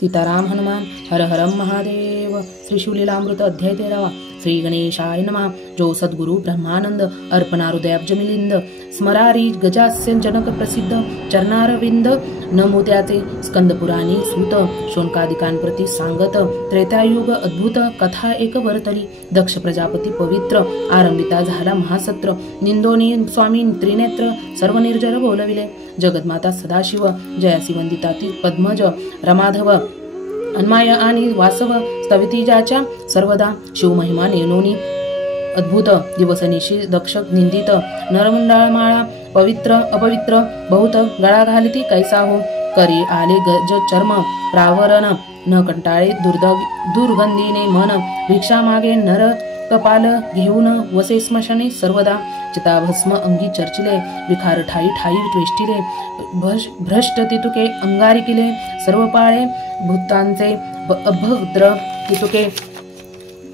सीताराम हनुमान हर हर महादेव। श्री शिवलीलामृत अध्याय 13। श्री गणेशाय नमः। जो सद्गुरु ब्रह्मानंद अर्पणा हृदयाब्ज मिलिंद स्मरारी गजास्य जनक प्रसिद्ध चरणारविंद नमो त्याचे स्कंदपुराणी सूत शोणकादिकांप्रती सांगत त्रेतायुग अद्भुत कथा एक वर्तली। दक्ष प्रजापती पवित्र आरंभिता झाला महासत्र निंदोनी स्वामी त्रिनेत्र सर्व निर्जर बोलविले। जगन्माता सदाशिव जयासी वंदिता ती पद्मज रमाधव अन्माय आणि वासव स्तविती ज्याच्या सर्वदा शिवमहिमा नेनोनी अद्भुत दिवसनिशी दक्ष निंदित नरमंडाळमाळा पवित्र अपवित्र बहुत गळा घालिती कैसा हो करी आले गज चर्म प्रावरण न कंटाळे दुर्गंधीने मन भिक्षा मागे नर कपाल घेऊन वसे स्मशाने सर्वदा चिताभस्म अंगी चर्चिले विखार ठाई ठाई वेष्टिले भ्रष्ट तितुके अंगारी किले सर्व पाळे भूतांचे अभद्र तितुके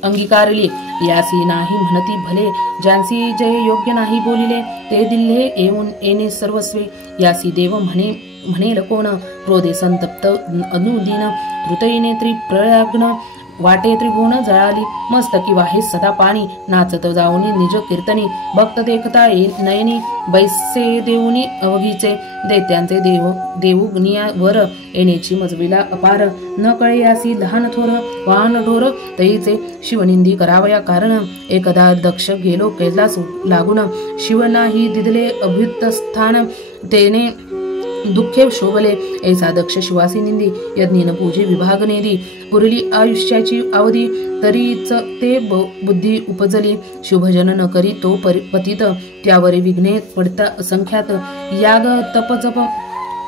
अंगीकारले यासी नाही म्हणती भले ज्यांसी जे योग्य नाही बोलिले ते दिल्हे येऊन येणे सर्वस्वे यासी देव म्हणेल कोण क्रोधे संतप्त अनुदीन हृदयीने त्रिप्रयाग्न वाटे त्रिगुण जळाली मस्तकी वाहे सदा पाणी नाचत जाऊनी निज कीर्तनी भक्त देखता नयनी बैसे देऊनी अवघीचे दैत्यांचे देवगुनिया वर येण्याची मजविला अपार न कळे यासी लहान थोर वाहन ढोर तैचे शिवनिंदी करावया कारण एकदा दक्ष गेलो कैलास लागून शिव नाही दिदले अभ्युत स्थान तेने दुःखे शोभले ऐसा दक्ष शिवासी निंदी यज्ञेन पूजे विभाग नेदी पुरली आयुष्याची अवधी तरीच ते बुद्धी उपजली शुभजन न करी तो पतित त्यावरी विघ्ने पडता असंख्यात याग तप जप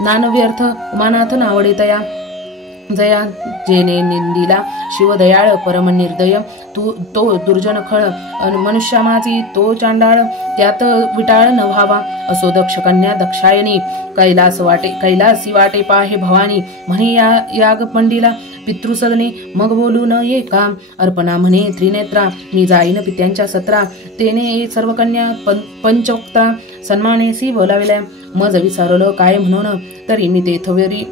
नानव्यर्थ उमानाथ नावडे तया जया जेने निंदिला शिव दयाळ परम निर्दय तो दुर्जन खळ मनुष्यामाची तो चांडाळ त्यात विटाळ न व्हावा असो दक्ष कन्या दक्षायनी कैलासी वाटे पाहे भवानी म्हणे याग पंडीला पितृसदने मग बोलू न ये काम अर्पणा म्हणे त्रिनेत्रा मी जाईन पित्यांच्या सत्रा तेने सर्व कन्या पंचोक्ता सन्मानेसी बोलाविल्या मज विचारलं काय म्हणून तरी मी तेथवरी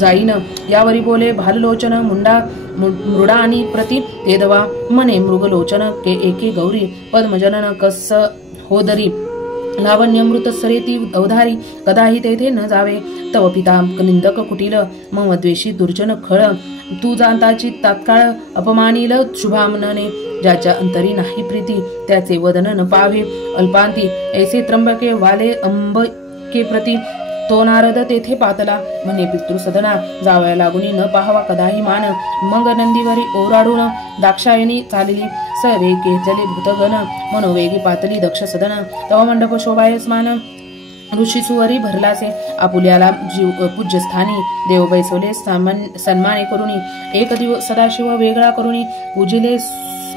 जाईन यावरी बोले भाललोचन मुंडा मृडा आणि प्रति तेदवा मने मृगलोचन के एके गौरी पद्मजनन कस होदरी लावण्यमृत सरेती अवधारी कदाही तेथे न जावे तव पिता निंदक कुटील मम द्वेषी दुर्जन खळ तू जाणताची तात्काळ अपमानील शुभामनने ज्याच्या अंतरी नाही प्रीती त्याचे वदन न पावे अल्पांती ऐसे त्र्यंबके वाले अंबके प्रती तो नारद तेथे पातला म्हणे पितृसदना जावया लागुनी न पाहावा कदाही मान मग नंदीवरी ओराडून दाक्षायणी चालली सरे केचले भूतगण मनोवेगी पातली दक्ष सदन तव मंडप शोभायस्मान ऋषी सुवरी भरलासे आपुल्याला पूज्यस्थानी देव बैसवले सन्माने करुणी एक दिवस सदाशिव वेगळा करुणी पूजिले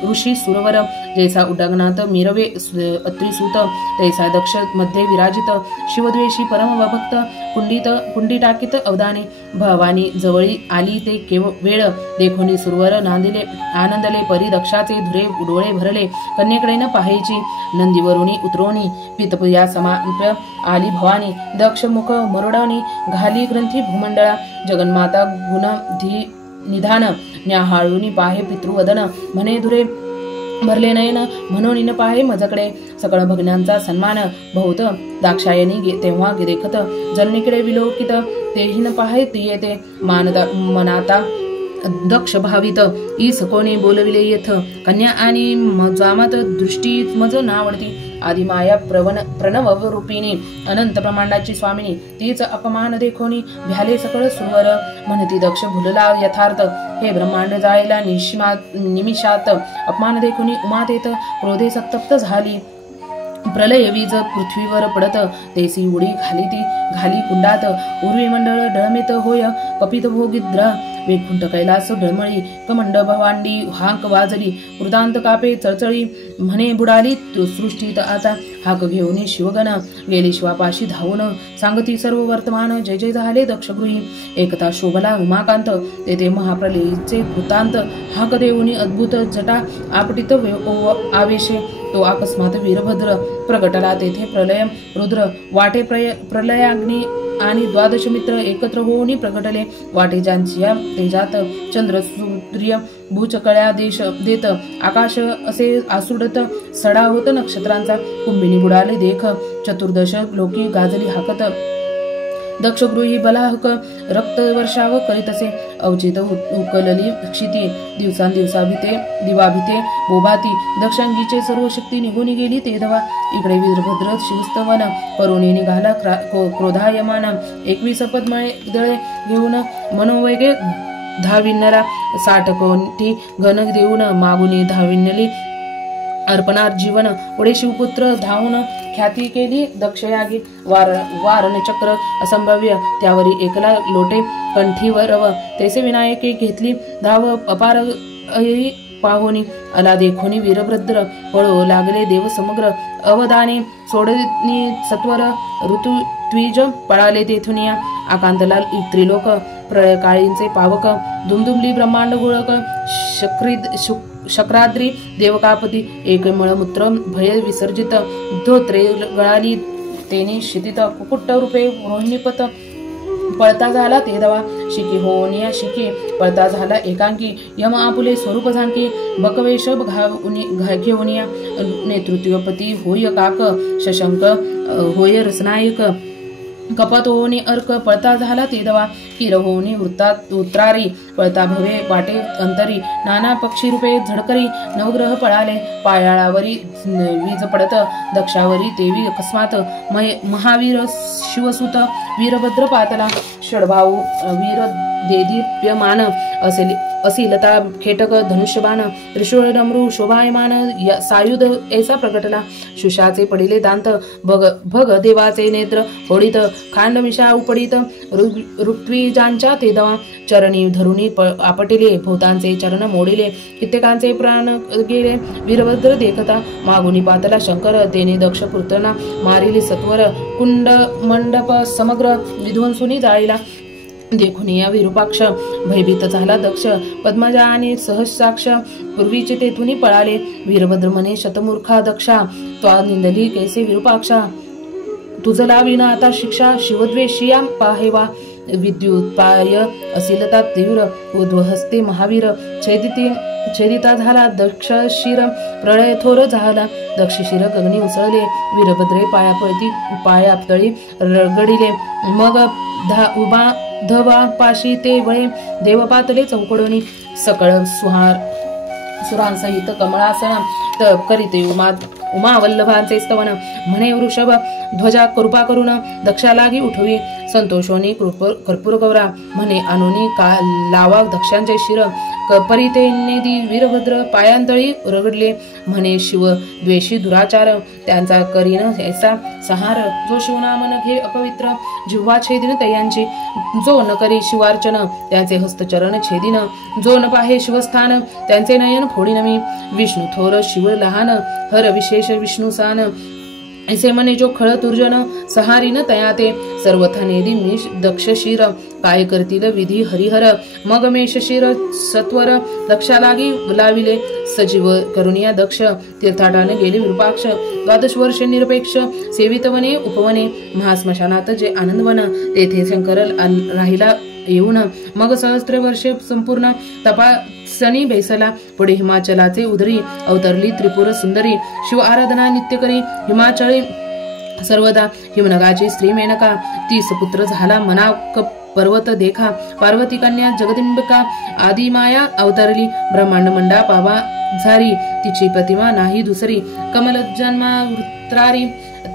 ऋषी सुरवर जैसा उडगनाथ मिरवे अत्रिसूत तैसा दक्ष मध्ये विराजित शिवद्वेषी परम भक्त कुंडी टाकीत अवदाने भवानी जवळी आली ते वेळ देखोनी सुरवर नांदिले आनंदले परी दक्षाचे धुरे डोळे भरले कन्येकडे न पाहायची नंदीवरुणी उतरोनी पितप या समाप आली भवानी दक्ष मुख मरुडानी घाली ग्रंथी भूमंडळा जगन्माता गुण निधान न्याहाळूनी पाहे पितृवदन म्हणे धुरे भरले नयन म्हणून न पाहे मजकडे सकळ भग्नांचा सन्मान बहुत दाक्षायणी तेव्हा देखत जननीकडे विलोकित तेही न पाहे ती येते मनाता दक्ष भावित ईस कोणी बोलविले येथ कन्या आणि जामत दृष्टी मज नावडती आदि माया प्रणव रूपिणी अनंत ब्रह्मांडाची स्वामिनी तीच अपमान देखोनी भ्याले सकळ सुरवर म्हणती दक्ष भुलला यथार्थ हे ब्रह्मांड जायला निमिषात अपमान देखोनी उमातेत क्रोधे संतप्त झाली प्रलय वीज पृथ्वीवर पडत तेसी उडी घाली कुंडात उर्वी मंडळ डळमेत होय कपित भोगिद्र वेकुंठ कैलास डळमळी कमंड भवांडी हाक वाजली वृदांत कापे चळचळी म्हणे बुडाली सृष्टीत आता हाक घेऊन शिवगण गेली शिवापाशी धावून सांगती सर्व वर्तमान जय जय झाले दक्षगृही एकता शोभला उमाकांत तेथे महाप्रलयीचे वृत्तांत हाक देऊनी अद्भुत जटा आपटित आवेशे तो अकस्मात वीरभद्र प्रगटला तेथे प्रलय रुद्र वाटे प्रलयाग्नी आणि 12 मित्र एकत्र होऊन प्रगटले. वाटे ज्यांच्या तेजात चंद्र सूर्य भूचकळ्या देश देत, आकाश असे आसुडत सडा होत नक्षत्रांचा. कुंभिनी बुडाले देख, चतुर्दश लोकी गाजली हाकत. दक्षगृही बलाहक रक्त वर्षाव करीतसे, अवचित उकलली क्षिती. दिवसांदिवसा भीते दिवा भीते बोभाती, दक्षांगीचे सर्व शक्ती निघून गेली तेधवा. इकडे वीरभद्र शिवस्तवन करुणी निघाला क्रोधायमान. 21 पद्मळे दळे घेऊन मनोवेगे धाविनरा. 60 कोटी घन देऊन मागुनी धाविनली अर्पणार जीवन. पुढे शिवपुत्र धावून ख्याती केली दक्षयागी. वारण चक्र असंभव्य त्यावरी एकला लोटे कंठीवर. तेसे विनायके घेतली धाव अपार पाहोनी. अला देखोनी वीरभद्र पळो लागले देव समग्र. अवधानी सोडनी सत्वर ऋतुत्विज पळाले तेथुनिया. आकांतलाल त्रिलोक प्रळयकाळींचे पावक. दुमदुमली ब्रह्मांड गोळक. शक्राद्री देवकापती. एकमळ मूत्र भय विसर्जित. धोत्रे गळाली तेने क्षितित. कुकुट्ट रूपे रोहिणीपत पळता झाला तेधवा. शिकी होनिया शिकी पळता झाला एकांकी. यम आपुले स्वरूप झांकी. बकवेश घेऊनिया. नेतृत्वपती होय काक. शशंक होय रसनायक. कपत होनी अर्क पळता झाला तेधवा. किर होनी उत्रारी पळता भवे वाटे अंतरी. नाना पक्षी रूपे झडकरी. नवग्रह पळाले पायाळावरी वीज पडत. दक्षावरी देवी अकस्मात. महावीर शिवसुत वीरभद्र पातला. षडभाऊ वीर देदीप्यमान. असिलता खेटक धनुष्यबाण. त्रिशूळ डमरू शोभायमान. सायुध ऐसा प्रगटला. शुषाचे पडिले दांत. भग देवाचे नेत्र फोडित. खांडमिषा उपडित. ऋत्विजांच्या तेधवा. चरणी धरुणी आपटिले. भूतांचे चरण मोडिले. कित्येकांचे प्राण गेले. वीरभद्र देखता मागुनी पातला शंकर. तेने दक्ष पुत्रना मारिले सत्वर. कुंड मंडप समग्र विध्वंसुनी जाळीला. देखून या विरूपाक्ष भयभीत झाला दक्ष. पद्मजा आणि सहस्राक्ष पूर्वीचे तेथुनी पळाले. वीरभद्र म्हणे शतमूर्खा दक्षा. त्वा निंदली कैसे विरूपाक्षा. तुझ लाविना आता शिक्षा. शिवद्वेषिया पाहेवा. विद्युत्पाय असिलता तीव्र. उद्वहस्ते महावीर. छेदिता झाला दक्ष शिर. प्रळय थोर झाला दक्ष शिर. गगनी उसळले. वीरभद्रे पायापतळी रगडिले. मग उभा धवा पाशी ते वळे. देवपातले चौकडोनी. सकळ सुरांसहित कमळासन करीते. उमा वल्लभांचे स्तवन. म्हणे वृषभ ध्वजा कृपा करून. दक्षा लागी उठवी. संतोषोनी कर्पूर गौरा. म्हणे अनुनी का लावा दक्षांचे शिर. परिते नेदी वीरभद्र पायांतळी रगडले. म्हणे शिव द्वेषी दुराचार. त्यांचा करीन ऐसा सहार. जो शिवनामन घे अपवित्र. जिव्हा छेदिन तयांची. जो न करी शिवार्चन त्यांचे हस्तचरण छेदिन. जो न पाहे शिवस्थान त्यांचे नयन फोडीन मी. विष्णू थोर शिव लहान. हर विशेष विष्णुसान. ऐसे मने जो खळ तुर्जन सहारीन तयाते. सर्वथा नेदी मेष दक्ष शिर. काय करतील विधी हरिहर. मग मेष शिर सत्वर दक्षा लागी लाविले. सजीव करुनिया दक्ष. तीर्थाटाने गेले विरूपाक्ष. 12 वर्ष निरपेक्ष सेवितवने उपवने. महास्मशानात जे आनंदवन. तेथे शंकर राहिला येऊन. मग सहस्त्र वर्षे संपूर्ण तपासनी बैसला. पुढे हिमाचलाचे उदरी अवतरली त्रिपुर सुंदरी. शिव आराधना नित्य करी हिमाचळे सर्वदा. हिमनगाची स्त्री मेनका. 30 पुत्र झाला मना पर्वत देखा. पार्वती कन्या जगदिंबिका. आदिमाया अवतरली. ब्रह्मांड मंडा पावा झारी. तिची प्रतिमा नाही दुसरी. कमल जन्मा वृत्रारी.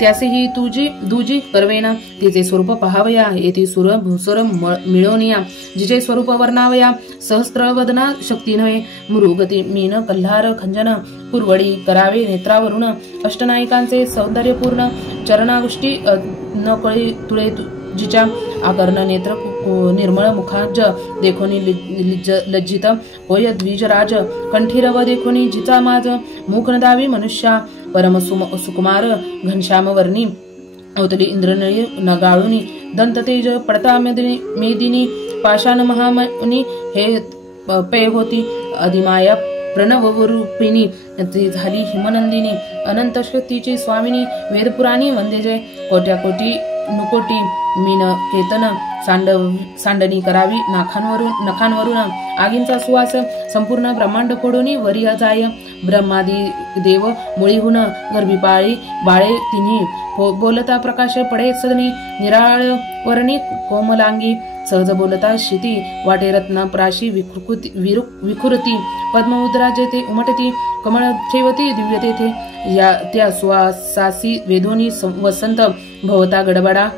त्यासेही दुजी परवेना. तिचे स्वरूप पहावया. येथे सुर भूसुर मिळवनिया. जिचे स्वरूप वर्णावया. सहस्त्रवदना शक्ती नव्हे. मृगती मीन कल्हार खंजन. कुरवडी करावे नेत्रावरून. अष्टनायकांचे सौंदर्यपूर्ण. चरणागुष्टी न कळे तुळे जिच्या. आकर्ण नेत्र निर्मळ मुखाज. देखोनी लज्जित होय द्विजराज. कंठीरव देखोनी जिचा माज. मुख नदावी मनुष्या. परम सुकुमार घनश्याम वर्णी. अवतली इंद्रनळी नगाळुनी. दंत तेज पडता मेदिनी. पाषाण महामुनी हे पे होती. अधिमाया प्रणवरूपिणी. झाली हिमनंदिनी. अनंत शक्तीची स्वामिनी. वेदपुराणी वंदे जय. कोट्या कोटी नुकोटी मीन केतन सांडणी करावी, नखांवरून आगींचा सुवास संपूर्ण ब्रह्मांड फोडून वरी जाय, ब्रह्मादी देव मुळीहून गर्भी बाळे तिन्ही, बोलता प्रकाश पडे सदनी, निराळ वर्णी कोमलांगी, सहज बोलता शिती, वाटे रत्नाप्राशी विखुरती, पद्ममुद्रा जेथे उमटती, कमळ ठेवती दिव्य तेथे, या त्या सुवासासी वेधोनी वसंत भवता गडबडा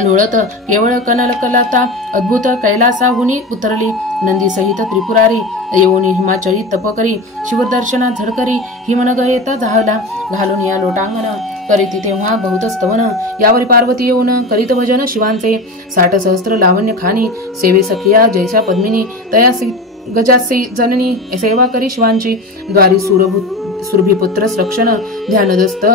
लोळत, केवळ कनलकलता अद्भुत कैलासाहुनी उतरली, नंदी सहित त्रिपुरारी येऊन हिमाचळी तप करी, शिवदर्शना झडकरी, हिमनग येता झाला घालून या लोटांगण, करीती तेव्हा बहुत स्तवन, यावरी पार्वती येऊन करीत भजन शिवांचे, 60 सहस्त्र लावण्य खानी, सेवे सखिया जैसा पद्मिनी, तयासी गजासी जननी, सेवा करी शिवांची, द्वारी सुरभिपुत्र रक्षण, ध्यानदस्त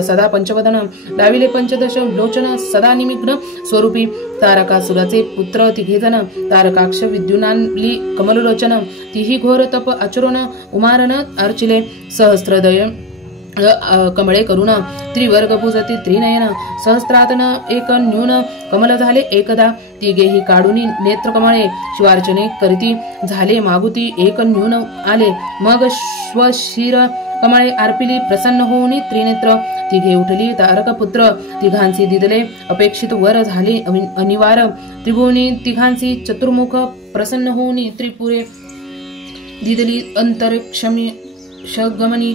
सदा पंचवदन, लाविले पंचदश लोचन, सदा निमिग्न स्वरूपी, तारकासुराचे पुत्र तिघेजन, तारकाक्ष विद्युनाली कमललोचन, तिही घोर तप आचरण, उमारन अर्चिले, सहस्त्रदय कमळे करुण, त्रिवर्ग पूजती त्रिनयन, सहस्त्रातन एक न्यून, कमल झाले एकदा, तिघेही काढून नेत्र कमळे, शिवार्चने करीती झाले मागुती, एक न्यून आले, मग स्वशिर कमळे अर्पिली, प्रसन्न होऊन त्रिनेत्र, तिघे उठली तारक पुत्र, तिघांची दिदले अपेक्षित वर झाले अनिवार, त्रिभुवनी तिघांची चतुर्मुख, प्रसन्न होऊन त्रिपुरे दिदली अंतरिक्षमी गमनी,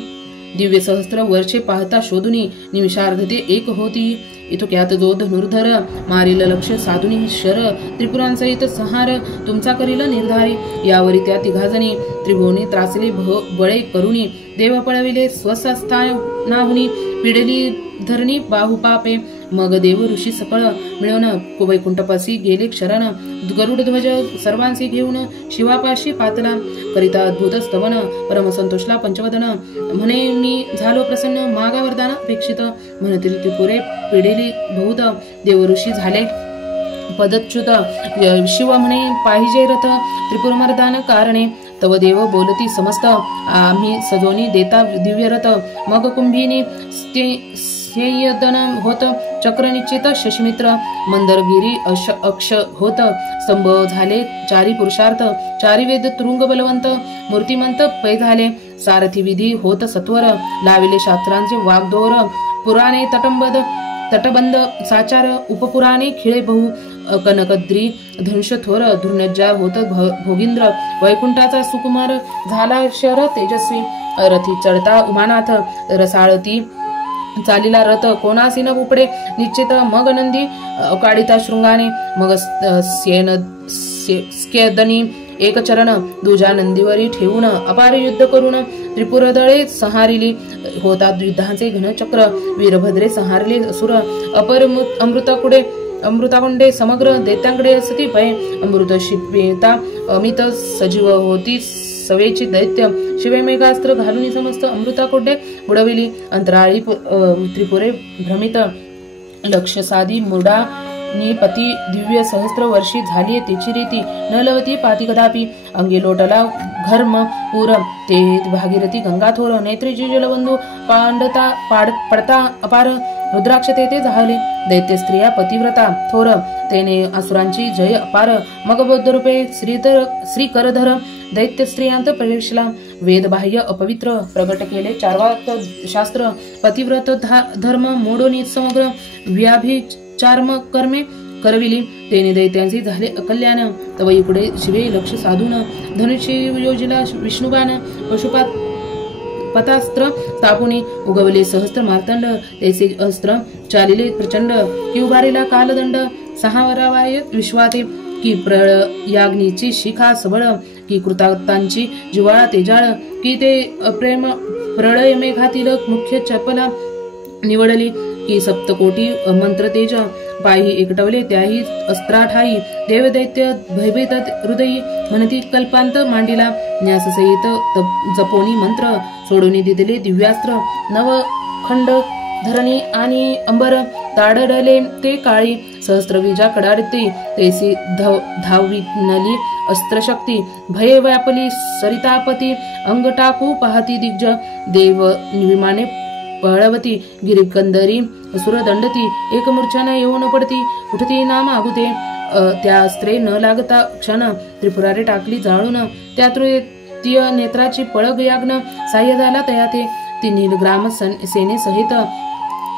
दिव्य सहस्त्र वर्षे पाहता शोधुनी, निमिषार्ध ते एक होती, इतक्यात जो धनुर्धर मारील लक्ष साधुनी शर, त्रिपुरांसहित संहार तुमचा करील निर्धारी, यावरी त्या तिघाजणी त्रिभुवनी त्रासले बळे करुणी, देव पळविले स्वसस्थानाहुनी, पिडली धरणी बाहुपापे, मग देव ऋषी सकळ मिळवून वैकुंठपासी गेले क्षरण, गरुड ध्वज सर्वांचे घेऊन शिवापाशी पातला, करिता अद्भुत स्तवन, परमसंतोषला पंचवदन, म्हणे मी झालो प्रसन्न, मागा वरदान अपेक्षित, म्हणतील त्रिपुरे पिढेली बहुत, देव ऋषी झाले पदच्युत, शिव म्हणे पाहिजे रथ, त्रिपुर मर्दान कारणे, तव देव बोलती समस्त, आम्ही सजोनी देता दिव्य रथ, मग कुंभिनी स्येयदन होत, चक्र निश्चित शशिमित्र, मंदरगिरी अक्ष होत, स्तंभ झाले चारी पुरुषार्थ, चारी वेद तुरुंग बलवंत, मूर्तिमंत पै झाले, सारथी विधी होत सत्वर, लाविले शास्त्रांचे वाग्दोर, पुराणे तटबंद साचार, उपपुराणे खिळे बहु, कनकद्री धनुष थोर, धुर्नज्जार होत भोगींद्र, वैकुंठाचा सुकुमार झाला शर तेजस्वी, रथी चढता उमानाथ, रसाळती चालीला रथ, कोणासी न उपडे निश्चित, मग नंदी काढिता शृंगाने, मग स्केदनी एक चरण, दुजा नंदीवरी ठेवून अपार युद्ध करून, त्रिपुरदळे संहारिली, होतात युद्धांचे घनचक्र, वीरभद्रे संहारले असुर, अपर अमृताकुंडे समग्र दैत्यांकडे असती भय, अमृत शिपिता अमित सजीव होती सवेची दैत्य, शिवे मेघास्त्र घालून समस्त अमृताकुंडे बुडविली, अंतराळी त्रिपुरे भ्रमित, लक्ष साधी मुडा निपती, दिव्य सहस्त्र वर्षी झाली तिची रीती, न लवती पाती कदापि, अंगी लोटला घर्म पूर, ते भागीरथी गंगाथोर, नेत्रीची जलबंधू पडता अपार, रुद्राक्ष तेथे झाले, दैत्य स्त्रिया पतिव्रता थोर, तेने असुरांची जय अपार, मग बौद्ध रूपे श्री करधर, दैत्य स्त्रियांत प्रवेशला, वेद बाह्य अपवित्र प्रगट केले चारवाक शास्त्र, पतिव्रत धर्म मोडोनी समग्र, व्याभिचार्म कर्मे करविली, तेने दैत्यांचे झाले अकल्याण, तव इकडे शिवे लक्ष साधून, धनुष्य योजिला विष्णुबाण, पशुपात पतास्त्र तापुनी, उगवले सहस्त्र मार्तंड, तैसे अस्त्र चालिले प्रचंड, की उभारिला कालदंड, सहावरावाय विश्वाते, की प्रयाग्नीची शिखा सबळ, की कृतांची जिवाळा तेजाळ, की ते प्रेम प्रळय मेघातील मुख्य चपला निवडली, की सप्तकोटी मंत्र तेज, पायी एकटवले त्याही अस्त्राठाई, देवदैत्य भयभीत हृदयी, म्हणती कल्पांत मांडिला, न्याससहित जपोनी मंत्र, सोडून दिदले दिव्यास्त्र, नवखंड धरणी आणि अंबर, ताडडले ते काळी, सहस्त्रविजा कडाडते, तैसी धाविनली अस्त्रशक्ती, भये व्यापली सरितापती, अंग टाकू पाहती दिग्ज, देव विमाने पळवती, गिरिकंदरी सुरदंडती एकमूर्छान येऊन पडती उठती नाम आगुते त्या स्त्री न लागता क्षण त्रिपुरारी टाकली जाळून त्या तृतीय नेत्राची पळग याग्न साह्य झाला तयाते ती नीलग्राम सेनेसहित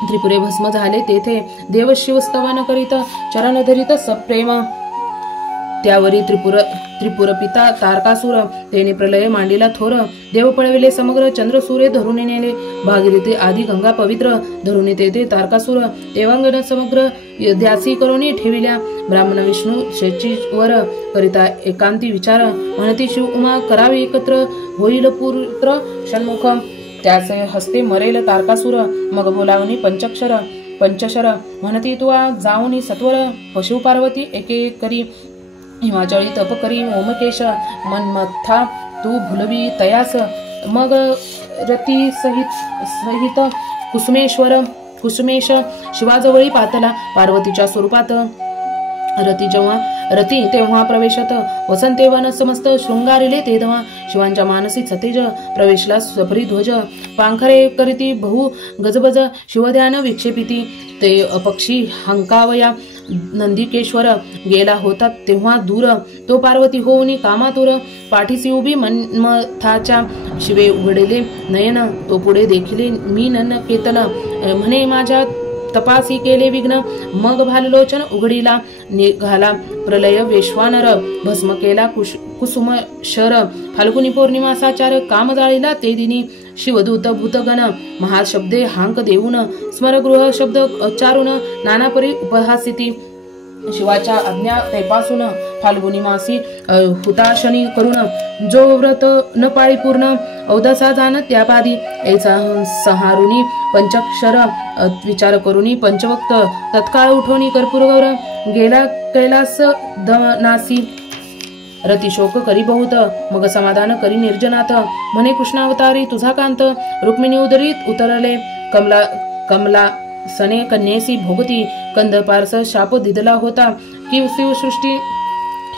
त्रिपुरे भस्म झाले तेथे देव शिवस्तवन करीत चरण धरित सप्रेम त्यावरी त्रिपुर पिता तारकासुर तेने प्रलय मांडिला थोर देव पळविले समग्र चंद्र सूर्य धरून नेले भागीरथी आदी गंगा पवित्र धरून तेथे तारकासुर देवांगण समग्र द्यासी करून ठेविल्या ब्राह्मण विष्णू शचीवर करिता एकांती विचार म्हणती शिव उमा करावे एकत्र होईल पुत्र षण्मुख त्याचे हस्ते मरेल तारकासुर मग बोलावणी पंचशर म्हणती तुवा जाऊनी सत्वर पशु पार्वती एके करी हिमाचळी तप करी ओमकेश मनमथा तू भुलवी तयास मग रती सहित कुसुमेश शिवाजवळी पातला पार्वतीच्या स्वरूपात रती तेव्हा प्रवेशत वसंते वन समस्त शृंगारिले तेव्हा शिवांच्या मानसी सतेज प्रवेशला सफरी ध्वज पांखरे करीती बहु गजबज शिवध्यान विक्षेपिती ते अपक्षी हंकावया नंदिकेश्वर गेला होता तेव्हा दूर तो पार्वती होऊनी कामातुर पाठीसी उभी मन्मथाच्या शिवे उघडले नयन तो पुढे देखिले मी नन केतन म्हणे माझ्या तपासी केले विघ्न मग भाललोचन उघडीला निघाला प्रलय वेश्वानर भस्म केला कुसुम शर फाल्गुनी पौर्णिमासाचार काम जाळीला ते दिनी शिवदूत भूतगण महाशब्दे हांक देऊन स्मरगृह शब्द उच्चारून नानापरी उपहासिती शिवाच्या आज्ञा तेपासून फाल्गुनी मासी हुताशनी करून जो व्रत न पाळी पूर्ण औदसा जाण त्यापादी ऐसा सहारुणी पंचक्षर विचार करुनी पंचवक्त तत्काळ उठवणी कर्पूर गौर गेला कैलास दनासी रतिशोक करी बहुत मग समाधान करी निर्जनात म्हणे कृष्णावतारी तुझा कांत रुक्मिणी उदरीत उतरले कमला सने कन्येसी भोगती कंद पारस शाप दिदला होता की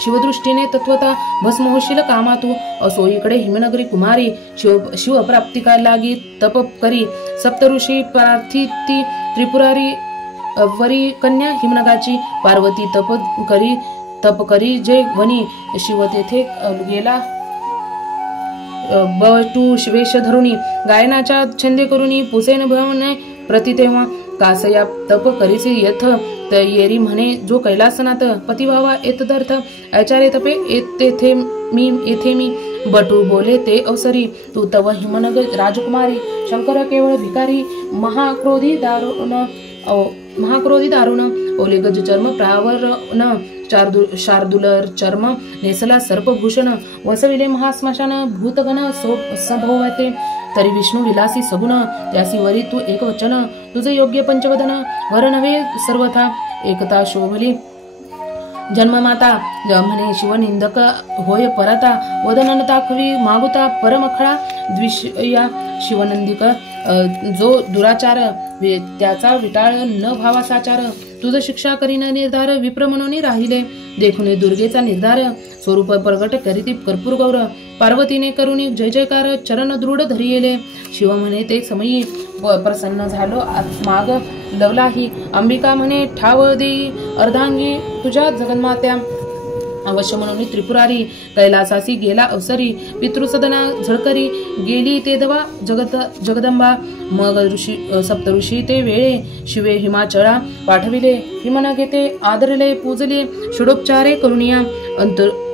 शिवदृष्टीने तत्वता भस्म होशील कामातू असो इकडे हिमनगरी कुमारी शिव प्राप्ती लागी तप करी सप्तऋषी प्रार्थिती त्रिपुरारी वरी कन्या हिमनगाची पार्वती तप करी जे वनी शिव तेथे गेला बटू वेश धरुणी गायनाच्या छंदे करुणी पुसेन भवने प्रति तेव्हा कासया तप करीसी यथ येरी म्हणे जो कैलासनाथ पती व्हावा एतदर्थ आचार्य तपे येथे मी बटू बोले ते अवसरी तू तव हिमनग राजकुमारी शंकर केवळ भिकारी महाक्रोधी दारुण ओले गज चर्म प्रावरण शार्दूल चर्म नेसला सर्पभूषण वसविले महास्मशान भूतगण संभवते तरी विष्णू विलासी सगुण त्यासी वरी तू एक वचन तुझे योग्य पंचवदन वर नव्हे सर्वथा एकता शोभली जन्ममाता म्हणे शिवनिंदक होय परता वदनन दाखवी मागुता परमखळा द्विषया शिवनंदिक जो दुराचार त्याचा विटाळ न भावासाचार तुझ शिक्षा करीन निर्धार विप्र म्हणून राहिले देखुने दुर्गेचा निर्धार स्वरूप प्रगट करीती कर्पूर गौर पार्वतीने करुणी जय जयकार चरण दृढ धरिले शिव म्हणे ते समयी प्रसन्न झालो माग लवलाही अंबिका म्हणे ठाव देई अर्धांगी तुझ्या जगन्मात्या अवश्य म्हणून त्रिपुरारी कैलासासी गेला अवसरी पितृसदना झळकरी गेली ते दवा जगदंबा मग सप्तऋषी ते वेळे शिवे हिमाचळा पाठविले हिमन घेते आदरले पूजले षडोपचारे करुणिया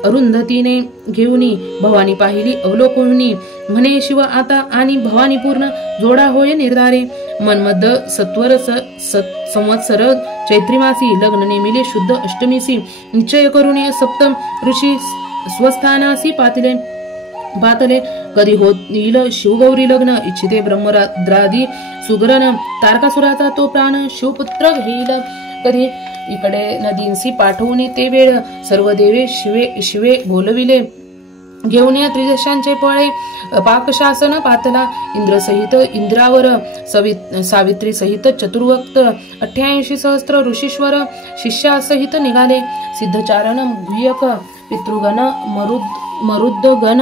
अरुंधतीने घेऊनी भवानी पाहिली अवलोकनी म्हणे शिव आता आणि भवानी पूर्ण जोडा होय निर्धारे मनमद सत्वर संवत्सर चैत्रीमासी लग्न नेमिले शुद्ध अष्टमीसी निश्चय करुणी सप्तम ऋषी स्वस्थानासी पातले कधी होईल शिवगौरी लग्न इच्छिते ब्रह्मराद्रादी सुगरण तारकासुराचा तो प्राण शिवपुत्र घेईल कधी इकडे नदींसी पाठवून ते वेळ सर्व देवे शिवे बोलविले घेऊन या त्रिदशांचे पळे पाकशासन पातला इंद्रसहित इंद्रावर सावित्री सहित चतुर्वक्त 88 सहस्त्र ऋषीश्वर शिष्यासहित निघाले सिद्धचारण गुह्यक पितृगण मरुद्द गण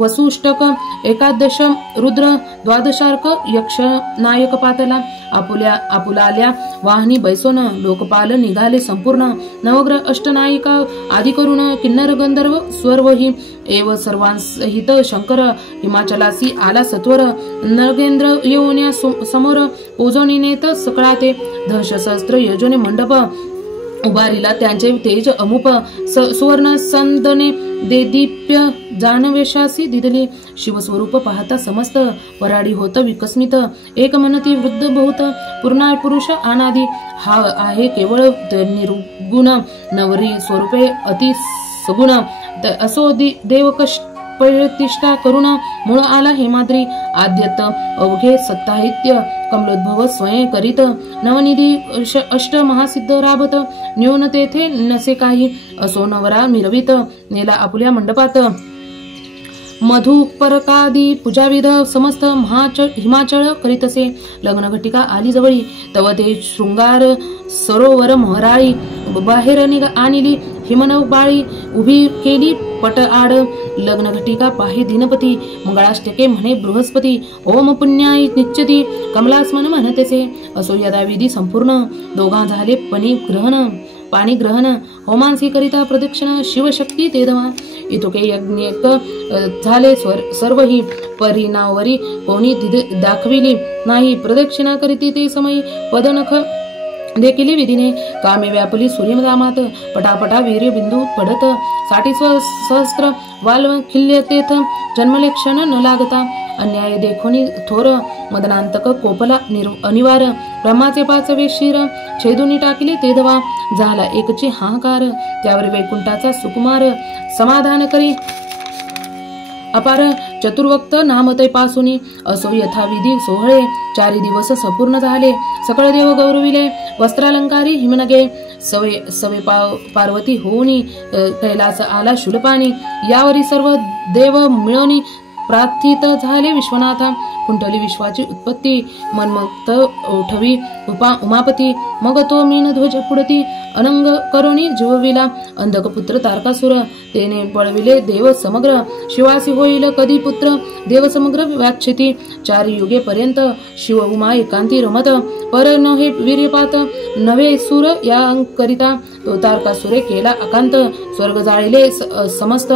वसुष्टक एकादश रुद्र द्वादशार्क यक्ष नायक पातला आपुलाल्या वाहनी बैसोन लोकपाल निघाले संपूर्ण नवग्रह अष्टनायिका आदी करून किन्नर गंधर्व स्वर्वही एव सर्वांसहित शंकर हिमाचलासी आला सत्वर नगेंद्र येऊन्या समोर पोजवणी नेत सकळाते दशसहस्त्र योजने मंडप उभारीला त्यांचे तेज अमुप सुवर्ण संदने देदीप्य जानवेशासी दिदली शिवस्वरूप पाहता समस्त वराडी होत विकस्मित एक मनती वृद्ध बहुत पूर्ण पुरुष अनादी हा आहे केवळ निर्गुण नवरी स्वरूपे अति सगुण असो देवकष्ट प्रतिष्ठा करुण मूळ आला हेमाद्री आद्यत अवघे सत्ताहित्य कमलोद्भव स्वयं करीत नवनिधी अष्ट महासिद्ध राबत न्यून तेथे नसे काही असो नवरा मिरवित नेला आपुल्या मंडपात मधुपरकादी पूजाविध समस्त हिमाचळ करीतसे लग्न घटिका आली जवळी तव ते शृंगार सरोवर महराळी बाहेर आणली हिमनव बाळी उभी केली पट आड लग्न घटिका पाही दिनपती मंगळाष्टके म्हणे बृहस्पती ओम पुण्याई नित्यती कमलास्मन म्हणतेसे असो यदाविधी संपूर्ण दोघा झाले पाणी ग्रहण होमांसी करिता प्रदक्षिणा शिवशक्ती तेदवा इतुके यज्ञक झाले सर्वही परिणावरी कोणी दाखविली नाही प्रदक्षिणा करीती ते समयी पदनख देखील विधीने कामे व्यापली सूर्यदामात पटापटा वीर्य बिंदू पडत 60 सहस्त्र वाल्व खिल्यतेथ जन्मले क्षण न लागता अन्याय देखोनी थोर मदनांतक कोपला अनिवार्य ब्रह्माचे 5वे शिर छेदुनी टाकले तेधवा झाला एकची हाहाकार त्यावर वैकुंठाचा सुकुमार समाधान करी अपार चतुर्वक्त नामतय पासूनी असो यथाविधी सोहळे 4 दिवस संपूर्ण झाले सकळ देव गौरविले वस्त्रालंकारी हिमनगे सवे पार्वती होऊनी कैलास आला शूलपाणी यावरी सर्व देव मिळवणी प्रार्थित झाले विश्वनाथा कुंठली विश्वाची उत्पत्ती मनमुक्त ओठवी उमापती मग तो मीन ध्वज पुढती अनंग करुणी जीवविला अंधक पुत्र तारकासुर तेने पळविले देव समग्र शिवासी होईल कधी पुत्र देव समग्र व्याक्षिती 4 युगे पर्यंत शिव उमा एकांती रमत पर नव्हे वीर्यपात नव्हे सूर या करिता तो तारकासुरे केला अकांत स्वर्ग जाळिले समस्त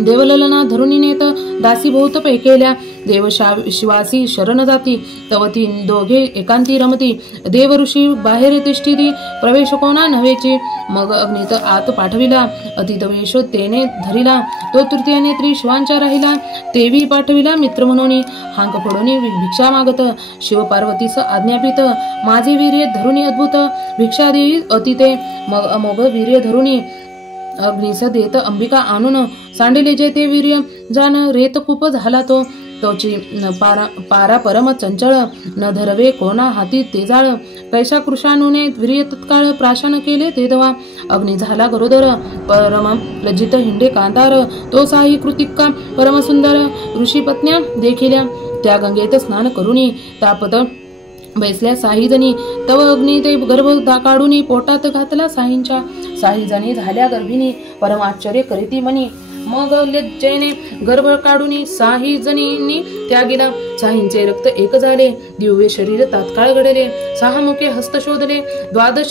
देवललना धरुणी नेत दासी बहुत पैकेल्या देव शिवासी शरण जाती तवती दोघे एकांती रमती देव ऋषी बाहेर तिष्ठिती प्रवेश कोणा नव्हेची मग अग्नीत आत पाठविला अतित वेश तेने धरिला तो तृतीय नेत्री शिवांच्या राहिला तेवी पाठविला मित्र म्हणून हांक फोडून भिक्षा मागत शिव पार्वतीस आज्ञापित माझे वीर्य धरुणी अद्भुत भिक्षा देवी अतिते मग अमोघ वीर्य धरुणी अग्निस देत अंबिका आणून सांडिले जे ते वीर्य जान रेत खूप झाला तोची पारा परम चंचळ न धरवे कोणा हाती तेजाळ कैसा कृषाणूने वीर्य तत्काळ प्राशन केले ते दवा अग्नी झाला गरोदर परम लज्जित हिंडे कांतार तो साई कृतिका परम सुंदर ऋषी पत्न्या देखिल्या त्या गंगेत स्नान करुनी तापत बैसल्या साही जणी तव अग्नी ते गर्भ काढून पोटात घातला साहींच्या साही जणी झाल्या गर्भिणी परम आश्चर्य करीती मनी मग लज्जेने गर्भ काढून साही जणींनी त्यागीला साहींचे रक्त एक झाले दिव्य शरीर तात्काळ घडले 6 मुखे हस्त शोधले 12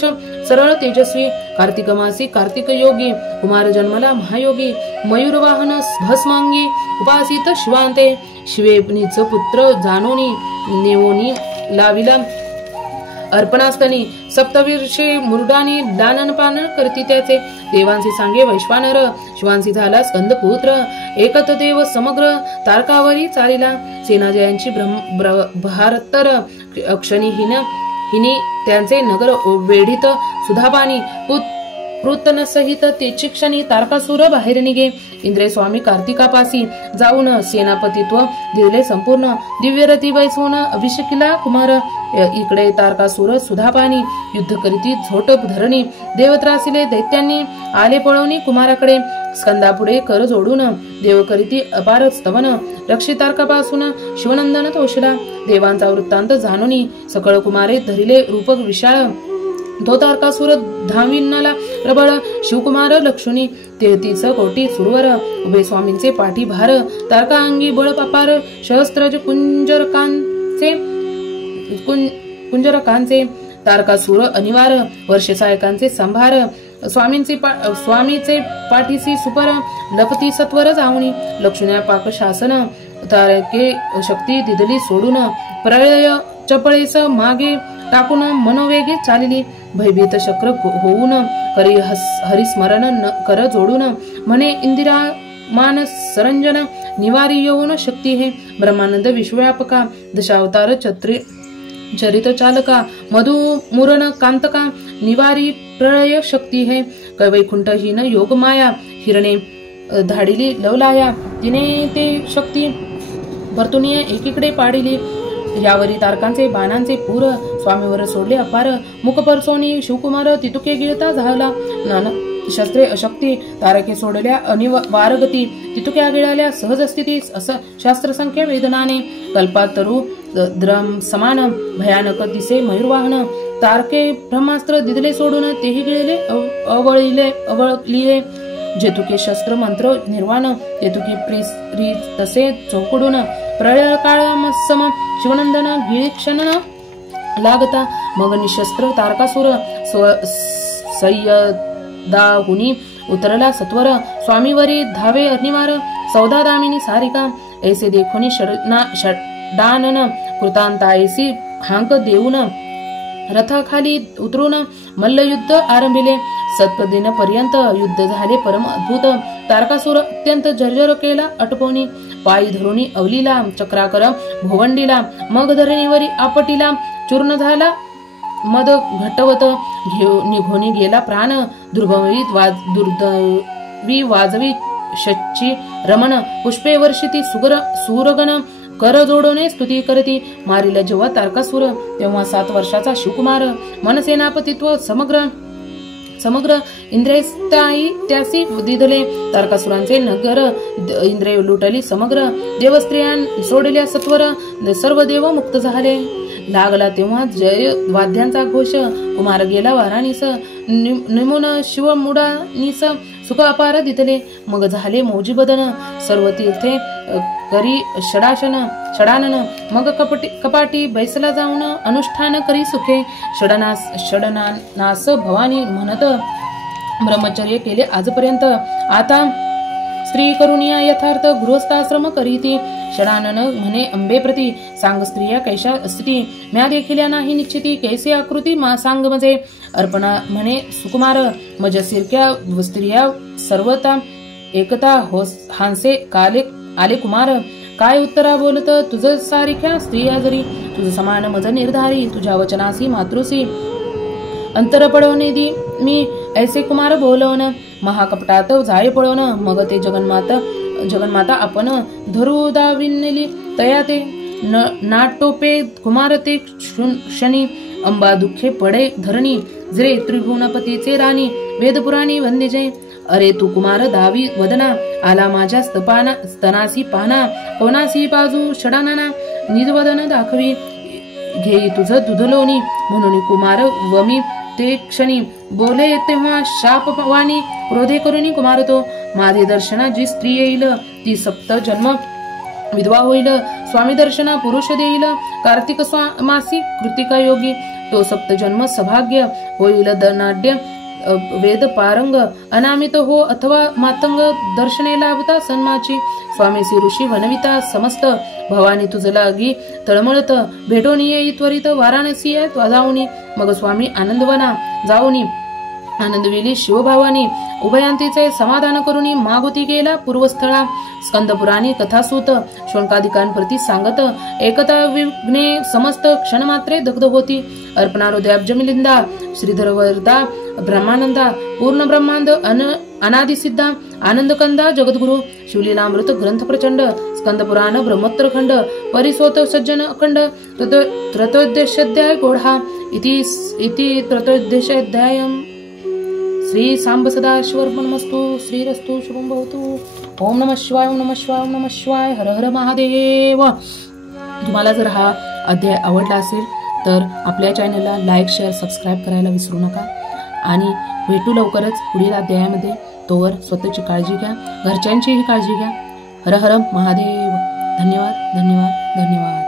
सरळ तेजस्वी कार्तिक मासी कार्तिक योगी कुमार जन्मला महायोगी मयूर वाहन भस्मांगी उपासित शिवांते शिवेपनीच पुत्र जानोनी नेवोनी लाविला अर्पणास्तनी सप्तवीर्षे मुरडानी दानन पानन करती त्याचे देवांचे सांगे वैश्वानर शिवांसी झाला स्कंद पुत्र एकत देव समग्र तारकावरी चालिला सेनाजयांची भारतर अक्षणी हिनी त्यांचे नगर वेढीत सुधापानी कृतन सहित तेची क्षणी तारकासुर बाहेर निघे इंद्रे स्वामी कार्तिकापासी जाऊन सेनापतित्व दिले संपूर्ण दिव्यरथी बैसवून अभिषेकीला कुमार इकडे तारकासुर सुधापानी युद्ध करीती झोट धरणी देवत्रासिले दैत्यांनी आले पळवणी कुमाराकडे स्कंदापुढे कर जोडून देव करीती अपार स्तवन रक्षित तारकापासून शिवनंदन तोषला देवांचा वृत्तांत जाणून सकळ कुमारे धरिले रूपक विशाळ तो तारकासुर धाविनाला प्रबळ. शिवकुमार लक्ष्मणी 33 कोटी सुरवर. उभे स्वामींचे पाठी भार. तारकांगी बळ पापार. सहस्त्रज कुंजरकांचे तारकासुर अनिवार. वर्ष सायकांचे संभार. स्वामीचे पाठीसी सुपर. लपती सत्वर जाऊनी. लक्ष्मण्या पाक शासन. तारके शक्ती दिदली सोडून. प्रळय चपळेस मागे टाकून मनोवेगे चालिली. भयभीत शक्र होऊन करी हरिस्मरण कर जोडून. म्हणे इंदिरा मान सरंजन. निवारी येऊन शक्ती हे. ब्रह्मानंद विश्वव्यापका. दशावतार चरित चालका. मधु मुरण कांतका. निवारी प्रळय शक्ती हे. वैकुंठहीन योग माया. हिरणे धाडिली लवलाया. तिने ते शक्ती भरतुनिय एकीकडे पाडिली. यावरी तारकांचे बाणांचे पूर. स्वामीवर सोडले अपार. मुख परसोनी शिवकुमार तितुके गिळता झाला. शस्त्रे अशक्ती. तारके सोडल्या वारगती. तितुक्या गिळाल्या सहज स्थिती. शास्त्रसंख्या वेदनाने. कल्पात तरु द्रम समान. भयानक दिसे मयूरवाहन. तारके ब्रह्मास्त्र दिदले सोडून. तेही गिळले अवळलिले. जेतुके शस्त्र मंत्र निर्वाण. तेतुकी प्रिय तसे चौकडून. प्रळय काळामसम शिवनंदन. गिळी क्षण लागता. मग निशस्त्र तारकासुर. सय्यदाहुनी उतरला सत्वर. स्वामीवरी धावे अनिवार. सौदा दामिनी सारिका. ऐसे देखुनी षडानन. कृतांतायसी हांक देऊन. रथाखाली उतरून मल्लयुद्ध आरंभिले. सत्पदिन पर्यंत युद्ध झाले परम अद्भुत. तारकासुर अत्यंत जर्जर केला अटपवणी. पायी धरुणी अवलीला. चक्राकर भोवंडीला. मग धरणीवरी आपटीला. चूर्ण झाला मद घटवत. निघोनी गेला प्राण. दुर्दवी वाजवी शच्ची रमण. पुष्पे वर्षिती सूरगण. कर जोडणे स्तुती करती. मारिला जेव्हा तारकासुर तेव्हा 7 वर्षाचा शिवकुमार. मनसेनापतित्व समग्र इंद्रियस्थायी त्यासी दिधले. तारकासुरांचे नगर इंद्रिय लुटली समग्र. देवस्त्रियां सोडल्या सत्वर. सर्व देव मुक्त झाले. लागला तेव्हा जय वाद्यांचा घोष. कुमार गेला वाराणीस. निमुन शिवमुडानीस. सुख अपार दितले. मग झाले मौजी बदन. सर्व तीर्थे करी षडानन. मग कपाटी बैसला जाऊन अनुष्ठान करी सुखे. षडनानास भवानी म्हणत ब्रह्मचर्य केले आजपर्यंत. आता स्त्री करुणिया यथार्थ गृहस्थाश्रम करीती. षडानन म्हणे अंबे प्रती. सांग स्त्रिया कैशा अस्थिती. म्या देखिल्या नाही निश्चिती. कैसे आकृती सांग मजे. अर्पणा म्हणे सुकुमार. मज सिरक्या स्त्रिया सर्वता एकता हांसे काले आले कुमार. काय उत्तरा बोलत तुझ सारिख्या स्त्रिया जरी. तुझ समान मज निर्धारी. तुझ्या वचनासी मातृसी अंतर पडवणे दी मी. ऐसे कुमार बोलवण. महाकपटात जाय पळवण. मग ते जगन्माता आपण धरू दाविनली. तया ते नाटोपे कुमार ते क्षणी. अंबा दुःखे पडे धरणी. जरे त्रिभुवनपतीचे राणी. वेदपुराणी वंदे जय. अरे तू कुमार दावी वदना. आला माझ्या स्तनासी पाना. कोणासी बाजू षडानना. निजवदन दाखवी. घेई तुझ दुधलोनी. म्हणून कुमार वमी ते क्षणी. बोले तेव्हा शापवाणी. क्रोधे करुणी कुमार तो. माझे दर्शना जी स्त्री येईल. ती 7 जन्म विधवा होईल. स्वामी दर्शना पुरुष देईल. कार्तिक मासी कृतिका योगी. तो 7 जन्म सभाग्य होईल. धनाढ्य वेद पारंग. अनामित हो अथवा मातंग. दर्शने लाभता सन्माची. स्वामीसी ऋषी वनविता समस्त. भवानी तुझ लागी तळमळत. भेटून येई त्वरित वाराणसी जाऊनी. मग स्वामी आनंदवना जाऊनी. आनंदवेली शिवभावानी. उभयांतीचे समाधान करुनी. मागुती गेला पूर्वस्थळा. स्कंदपुराणी कथासूत. शोणकादिकांप्रती सांगत. एकता विघ्ने समस्त क्षणमात्रे दग्ध होती. अर्पणारोद्याब्ज मिलिंदा. श्रीधर वरदा ब्रह्मानंदा. पूर्ण ब्रह्मांड अनादिसिद्धा. आनंदकंदा जगद्गुरु. शिवलीलामृत ग्रंथ प्रचंड. स्कंदपुराण ब्रह्मोत्तर खंड. परिसोत सज्जन अखंड. त्रयोदशाध्याय गोढा. इति त्रयोदशाध्यायम्. श्री सांब सदाशिवर्पणमस्तु. श्रीरस्तु शुभं भवतु. ओम नमः शिवाय. ओम नमः शिवाय. ओम नमः शिवाय. हर हर महादेव. तुम्हाला जर हा अध्याय आवडला असेल तर आपल्या चॅनलला लाईक, शेअर, सबस्क्राईब करायला विसरू नका आणि भेटू लवकरच पुढील अध्यायामध्ये. तोवर स्वतःची काळजी घ्या, घरच्यांचीही काळजी घ्या. हर हर महादेव. धन्यवाद, धन्यवाद, धन्यवाद.